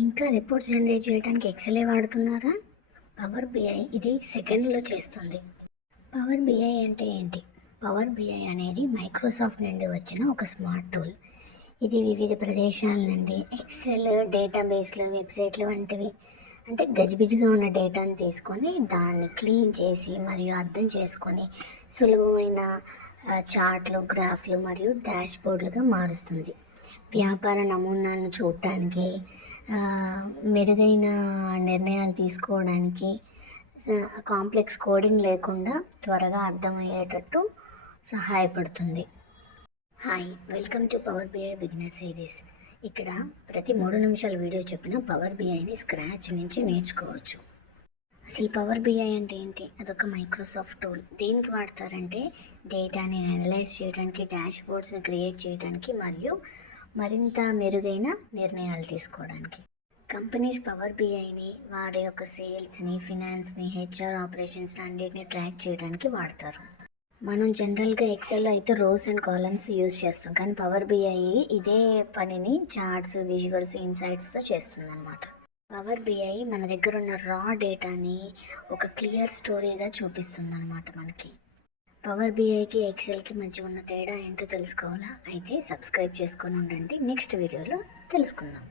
ఇంకా reports generate చేయడానికి ఎక్సెలే వాడుతున్నారా? పవర్ బిఐ ఇది సెకండ్లో చేస్తుంది. పవర్ బిఐ అంటే ఏంటి? పవర్ బిఐ అనేది మైక్రోసాఫ్ట్ నుండి వచ్చిన ఒక స్మార్ట్ టూల్. ఇది వివిధ ప్రదేశాల నుండి ఎక్సెల్, డేటాబేస్లు, వెబ్సైట్లు వంటివి అంటే గజిబిజిగా ఉన్న డేటాను తీసుకొని దాన్ని క్లీన్ చేసి మరియు అర్థం చేసుకొని సులభమైన చార్ట్లు, గ్రాఫ్లు మరియు డాష్బోర్డులుగా మారుస్తుంది. వ్యాపార నమూనాలను చూడటానికి, మెరుగైన నిర్ణయాలు తీసుకోవడానికి, కాంప్లెక్స్ కోడింగ్ లేకుండా త్వరగా అర్థమయ్యేటట్టు సహాయపడుతుంది. Hi, welcome to power BI beginner series. ఇక్కడ ప్రతి 3 నిమిషాల వీడియో చెప్పిన పవర్ బిఐని స్క్రాచ్ నుంచి నేర్చుకోవచ్చు. అసలు పవర్ బిఐ అంటే ఏంటి? అదొక మైక్రోసాఫ్ట్ టూల్. దేనికి వాడతారంటే డేటాని అనలైజ్ చేయడానికి, డాష్ బోర్డ్స్ని క్రియేట్ చేయడానికి మరియు మరింత మెరుగైన నిర్ణయాలు తీసుకోవడానికి. కంపెనీస్ పవర్ బిఐని వారి యొక్క సేల్స్ని, ఫినాన్స్ని, హెచ్ఆర్ ఆపరేషన్స్ని అన్నిటిని ట్రాక్ చేయడానికి వాడతారు. మనం జనరల్గా ఎక్సెల్లో అయితే రోస్ అండ్ కాలమ్స్ యూజ్ చేస్తాం, కానీ పవర్ బిఐ ఇదే పనిని చార్ట్స్, విజువల్స్, ఇన్సైట్స్తో చేస్తుందన్నమాట. పవర్ బిఐ మన దగ్గర ఉన్న రా డేటాని ఒక క్లియర్ స్టోరీగా చూపిస్తుంది అనమాట మనకి. పవర్ బిఐకి ఎక్సెల్కి మధ్య ఉన్న తేడా ఏంటో తెలుసుకోవాలా? అయితే సబ్స్క్రైబ్ చేసుకొని ఉండండి. నెక్స్ట్ వీడియోలో తెలుసుకుందాం.